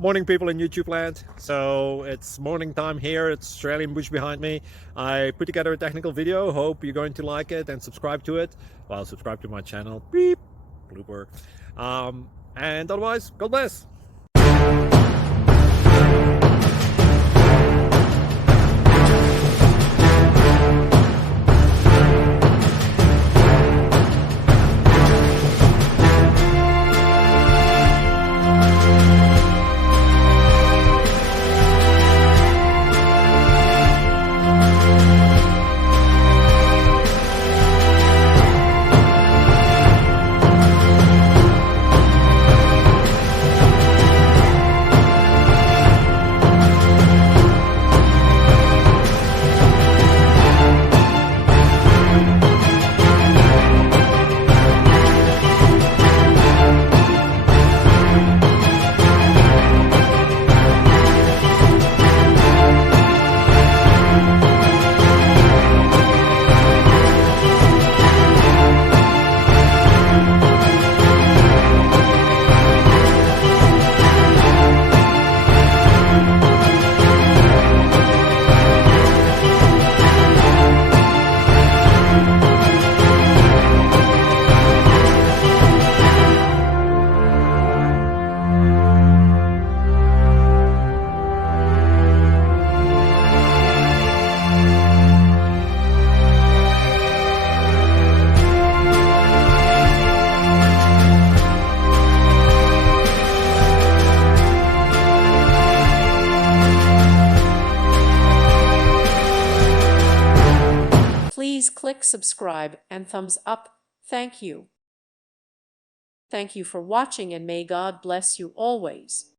Morning, people in YouTube land. So it's morning time here. It's Australian bush behind me. I put together a technical video. Hope you're going to like it and subscribe to it. Well, subscribe to my channel. Beep. Blooper. And otherwise, God bless. Please click subscribe and thumbs up. Thank you. Thank you for watching, and may God bless you always.